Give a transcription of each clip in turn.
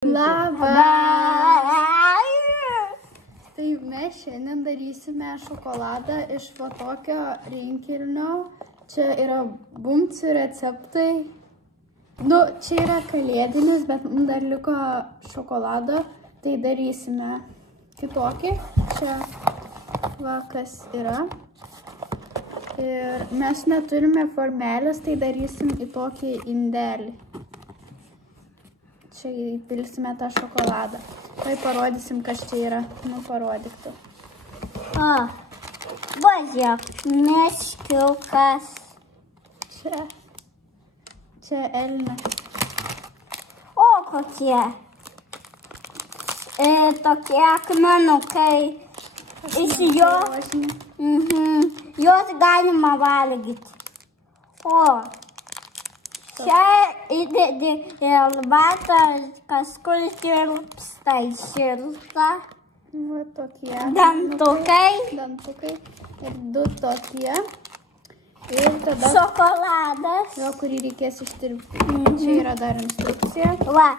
Labas! Tai mes šiandien darysime šokoladą iš va tokio rinkinio. Čia yra bumcių receptai. Nu, čia yra kalėdinis, bet mums dar liko šokolado. Tai darysime kitokį. Čia va kas yra. Ir mes neturime formelės, tai darysim į tokį indelį. Čia įpilsime tą šokoladą. Tai parodysim, kas čia yra. Nu, parodyk tu. Važiuok, meškiukas. Čia elnias. O, kokie. Tokie akmenukai. Iš jo. Juos galima valgyti. O. Čia įdedi į arbatą, kažkur tirpsta į šiltą. Va tokie. Dantukai. Dantukai. Ir du tokie. Ir tada... Šokoladas. Jo, kurį reikės ištirpti. Čia yra dar instrukcija. Va.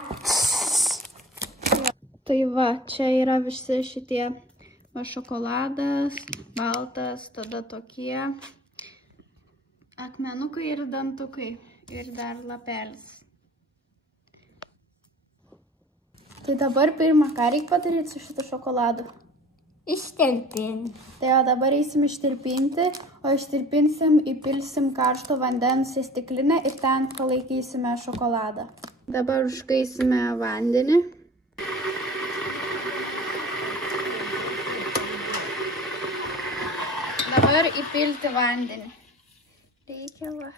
Tai va, čia yra visi šitie. Va šokoladas, baltas, tada tokie. Akmenukai ir dantukai. Ir dar lapelis. Tai dabar pirmą, ką reikia padaryti su šitu šokoladu? Ištirpinti. Tai jo, dabar eisim ištirpinti, o ištirpinsim, įpilsim karšto vandens į stiklinę ir ten palaikysime šokoladą. Dabar užkaisime vandenį. Dabar įpilti vandenį. Reikia va.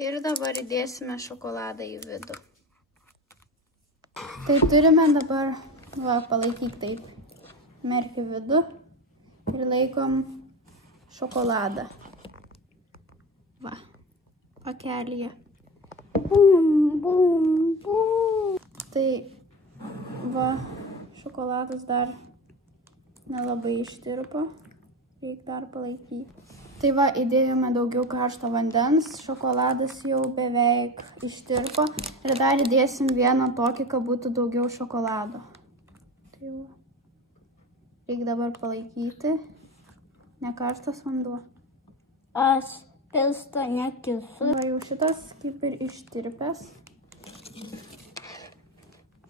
Ir dabar įdėsime šokoladą į vidų. Tai turime dabar, va, palaikyk taip, merkiu vidų ir laikom šokoladą. Va, pakelyje. Tai, va, šokoladas dar nelabai ištirpo, reikia dar palaikyti. Tai va, įdėjome daugiau karšto vandens, šokoladas jau beveik ištirpo ir dar įdėsim vieną tokį, kad būtų daugiau šokolado. Tai va, reikia dabar palaikyti, ne karštas vanduo. Aš pirsto nekisu. Va, jau šitas kaip ir ištirpęs.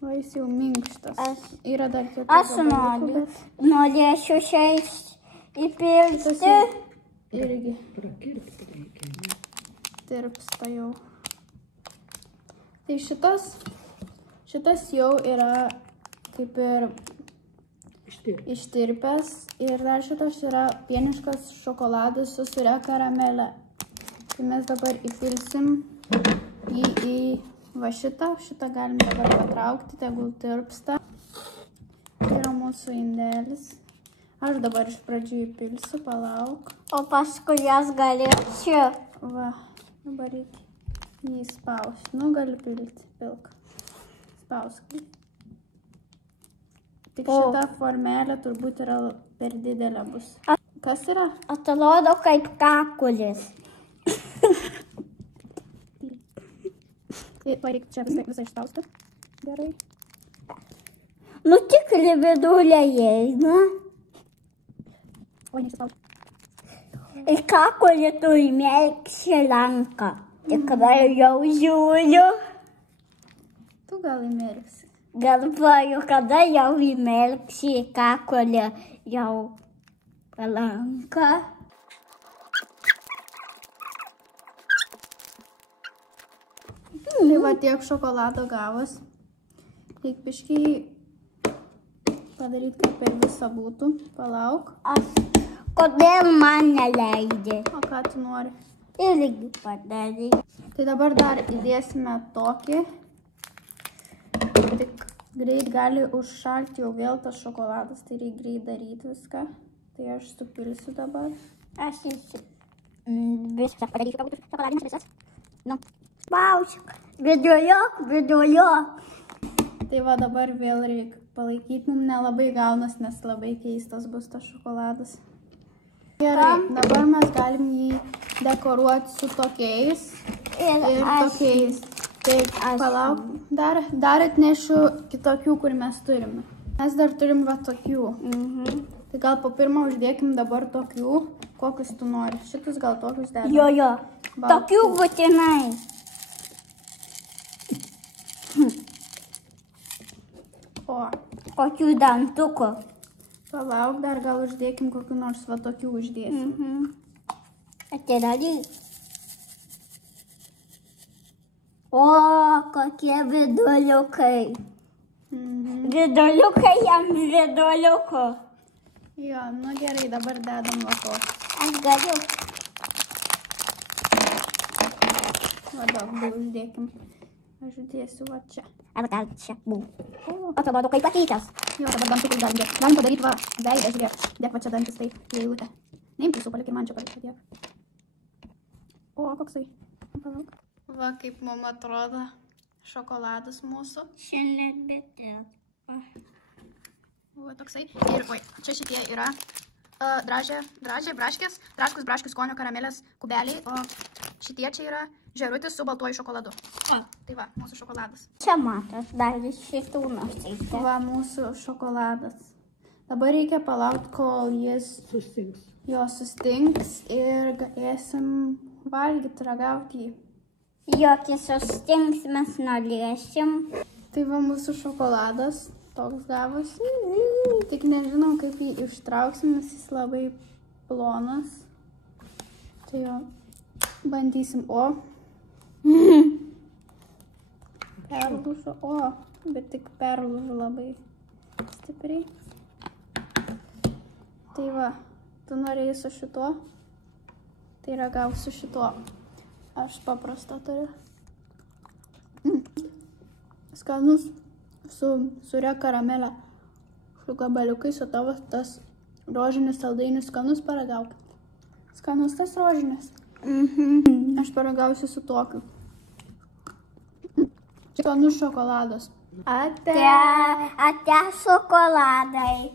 Va, jis jau minkštas. Yra dar kitų gabaliukų, bet... Norėčiau šiais įpilsti. Irgi tirpsta jau. Tai šitas jau yra kaip ir ištirpęs ir dar šitas yra pieniškas šokoladas su sūria karamele. Tai mes dabar įpilsim jį į va šitą galim dabar patraukti, tegul tirpsta. Tai yra mūsų indelis. Aš dabar iš pradžių įpilsiu, palauk. O paskui jas galėčiau. Va, dabar reikia jį spausti. Nu, gali pilti, pilk. Spausk. Tik šita formelė turbūt yra per didelė bus. Kas yra? Atrodo kaip kakulis. Tai reikia čia visą išspausti. Gerai. Nu, tikri viduliai eina. Oi, nesispaudžiu. Ir kakulį tu įmerksi ranką. Tikrai jau žiūriu. Tu gal įmerksi. Galvoju, kada jau įmerksi kakulį jau ranką. Tai va tiek šokolado gavos. Reikia biškiai padaryti, kaip per visą būtų. Palauk. Kodėl man neleidė? O ką tu nori? Irgi padaryti. Tai dabar dar įdėsime tokį. Tik greit gali užšalti jau vėl tas šokoladas, tai reikia greit daryti viską. Tai aš supilsiu dabar. Aš viską padarysiu, kad būtų šokoladinės visas. Nu, spausk. Viduriok. Tai va dabar vėl reikia palaikyti. Mums nelabai gaunas, nes labai keistas bus tas šokoladas. Gerai, dabar mes galim jį dekoruoti su tokiais ir tokiais. Tai palauk, dar atnešiu kitokių, kur mes turime. Mes dar turim va tokių. Tai gal po pirmą uždėkim dabar tokių, kokius tu nori. Šitus gal tokius dedam. Jo. Tokių būtinai. O. Kokių dantukų. Palauk, dar gal uždėkim kokių nors va tokių uždėsim. Atidaryk. O, kokie viduliukai. Viduliukai jam viduliukų. Jo, nu gerai, dabar dedam va to. Aš galiu. Va dabar uždėkim. Aš uždėsiu va čia. Arba gal čia. Atrodo kaip pakeitęs. Jo, dabar dantukus galim dėti. Galim padaryti va veidą, žiūrėk. Dėk va čia dantis tai į eilutę. Neimk visų, palik ir man čia palikti dėk. O, koksai. Palauk. Va kaip mum atrodo šokoladas mūsų. Šiandien bitė. Va toksai. Ir, oi, čia šitie yra braškės skonio karamelės kubeliai, o šitie čia yra žėrutis su baltuoju šokoladu. Tai va, mūsų šokoladas. Čia matas, dar šitų nusiteikti. Va, mūsų šokoladas. Dabar reikia palaukti, kol jis sustinks ir galėsim valgyti, ragauti jį. Jokį sustings mes norėsim. Tai va, mūsų šokoladas toks gavosi. Tik nežinau, kaip jį ištrauksim, nes jis labai plonas. Tai jo, bandysim. O. Perlūžu. O, bet tik perlūžu labai stipriai. Tai va, tu norėjai su šituo. Tai ragausiu šituo. Aš paprastą turiu. Skanus su sūria karamelė. Su gabaliukais, o tavo tas rožinis saldainis skanus paragauk. Skanus tas rožinis. Aš paragausiu su tokiu. Skanus šokoladas. Ate šokoladai.